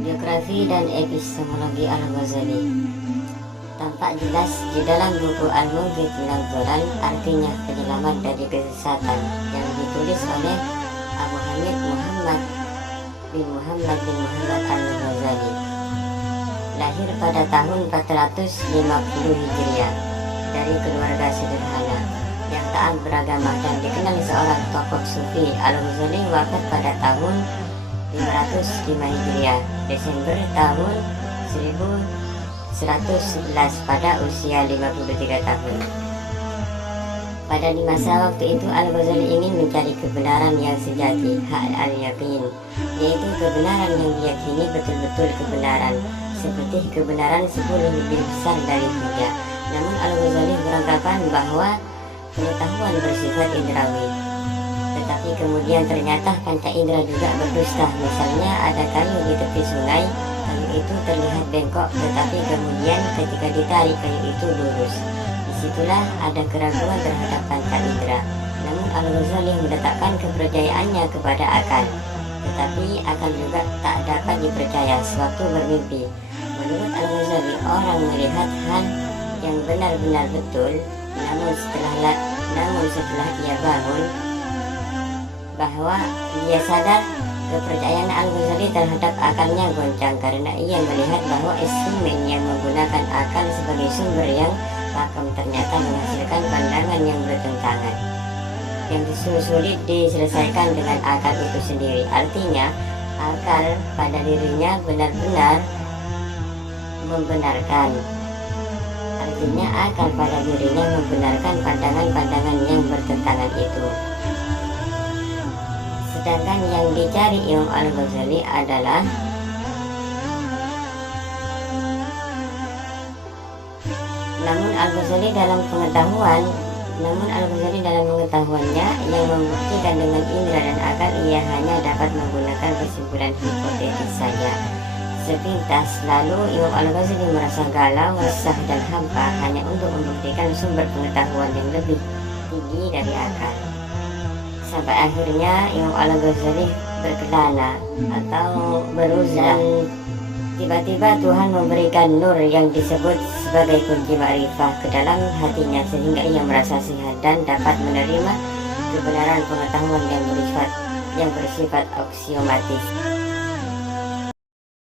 Biografi dan epistemologi Al-Ghazali. Tampak jelas di dalam buku Al-Mughith minad Dhalal, artinya penyelamat dari kesesatan, yang ditulis oleh Abu Hamid Muhammad bin Muhammad Al-Ghazali. Lahir pada tahun 450 Hijriah dari keluarga sederhana yang taat beragama dan dikenal seorang tokoh sufi. Al-Ghazali wafat pada tahun 505 Hijriah, Desember tahun 1111 pada usia 53 tahun. Pada di masa waktu itu, Al-Ghazali ingin mencari kebenaran yang sejati, hak al-yaqin, yaitu kebenaran yang diyakini betul-betul kebenaran, seperti kebenaran 10 lebih besar dari 3. Namun Al-Ghazali beranggapan bahwa pengetahuan bersifat indrawi, tetapi kemudian ternyata panca indera juga berdusta. Misalnya ada kayu di tepi sungai, kayu itu terlihat bengkok, tetapi kemudian ketika ditarik kayu itu lurus. Disitulah ada keraguan terhadap panca indera. Namun Al-Ghazali meletakkan kepercayaannya kepada akal, tetapi akal juga tak dapat dipercaya sewaktu bermimpi. Menurut Al-Ghazali, orang melihat hal yang benar-benar betul, namun setelah ia bangun, bahwa dia sadar kepercayaan Al-Ghazali terhadap akalnya goncang karena ia melihat bahwa instrumen yang menggunakan akal sebagai sumber yang pakem ternyata menghasilkan pandangan yang bertentangan, yang sulit diselesaikan dengan akal itu sendiri. Artinya, akal pada dirinya benar-benar membenarkan. Artinya, akal pada dirinya membenarkan pandangan-pandangan yang bertentangan itu. Sedangkan yang dicari Imam Al-Ghazali adalah namun Al-Ghazali dalam pengetahuannya yang membuktikan dengan indera dan akal, ia hanya dapat menggunakan kesimpulan hipotetis saja. Sepintas lalu Imam Al-Ghazali merasa galau, resah dan hampa hanya untuk membuktikan sumber pengetahuan yang lebih tinggi dari akal. Sampai akhirnya Imam Al-Ghazali berkelana atau beruzlah. Tiba-tiba Tuhan memberikan nur yang disebut sebagai kunci ma'rifah ke dalam hatinya, sehingga ia merasa sehat dan dapat menerima kebenaran pengetahuan yang bersifat aksiomatis.